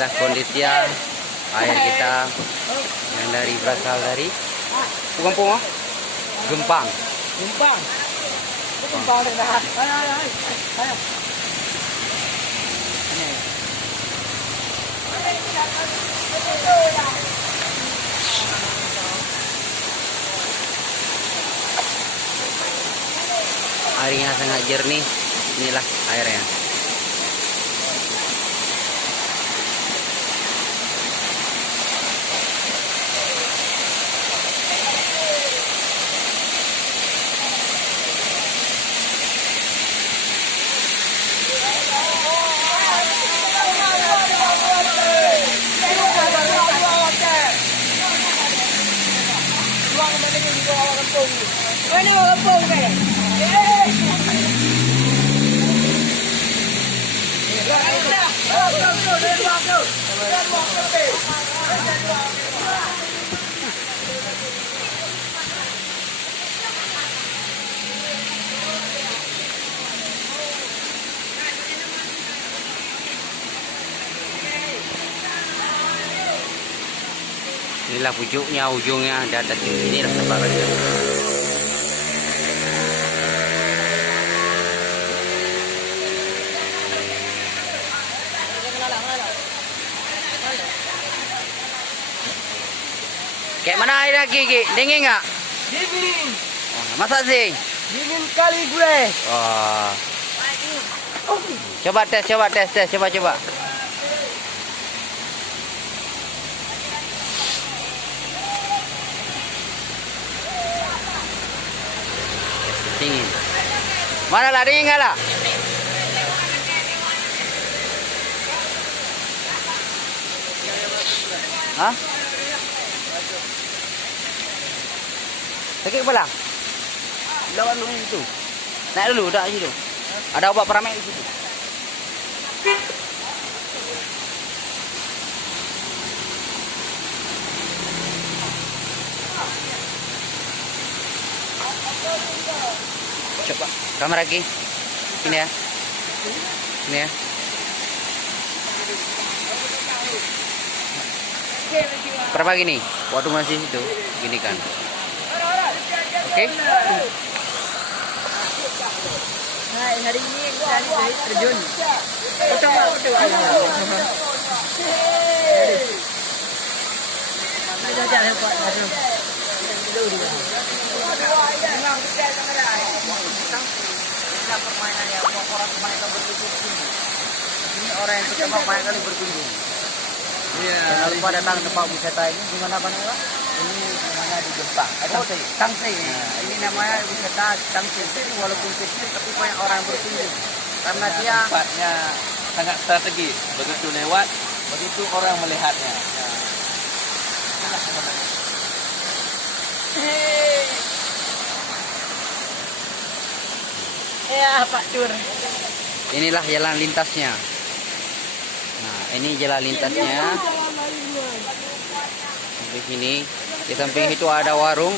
Inilah kondisinya air kita yang berasal dari Kampung Gempang. Gempang. Gempang deh dah. Ayo. Airnya sangat jernih. Inilah airnya. Ini mau kampung kan? Inilah pucuknya, ujungnya di atas sini lah tempat raja. Kayak mana airnya Gigi? Dingin nggak? Dingin. Masa sih? Dingin kali gue. Wah. Coba tes, coba. Dingin. Mana lah, dingin nggak lah? Hah? Sakit kepala? Lawan dulu itu. Naik dulu, dah situ. Ada obat peramek di situ. Coba kamera lagi. Ini ya. Ini ya. Berapa gini? Waktu masih situ, gini kan. Oke. Nah, hari ini kita dari terjun. Betul. Ada jalan kuat baru. Permainan yang orang kebanyakan berkunjung. Ini orang yang pertama banyak kali berkunjung. Iya. Jangan lupa datang ke tempat wisata ini. Di mana Pak? Ini namanya di Gempang. Tangsei. Nah, ini namanya wisata Tangsei. Walaupun kecil tapi banyak orang yang berkunjung. Karena dia tempatnya sangat strategis. Begitu lewat, begitu orang melihatnya. Ya Pak Cur. Inilah jalan lintasnya. Nah, ini jalan lintasnya. Di sini, di samping itu ada warung.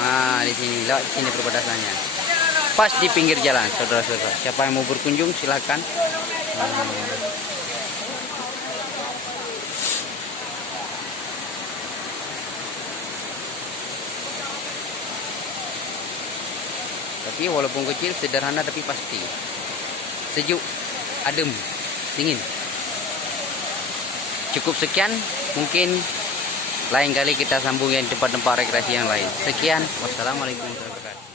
Nah, di sini, lewat sini perbatasannya. Pas di pinggir jalan, saudara-saudara. Siapa yang mau berkunjung, silakan. Tapi walaupun kecil, sederhana tapi pasti. Sejuk, adem, dingin. Cukup sekian, mungkin lain kali kita sambung yang tempat-tempat rekreasi yang lain. Sekian, wassalamualaikum warahmatullahi wabarakatuh.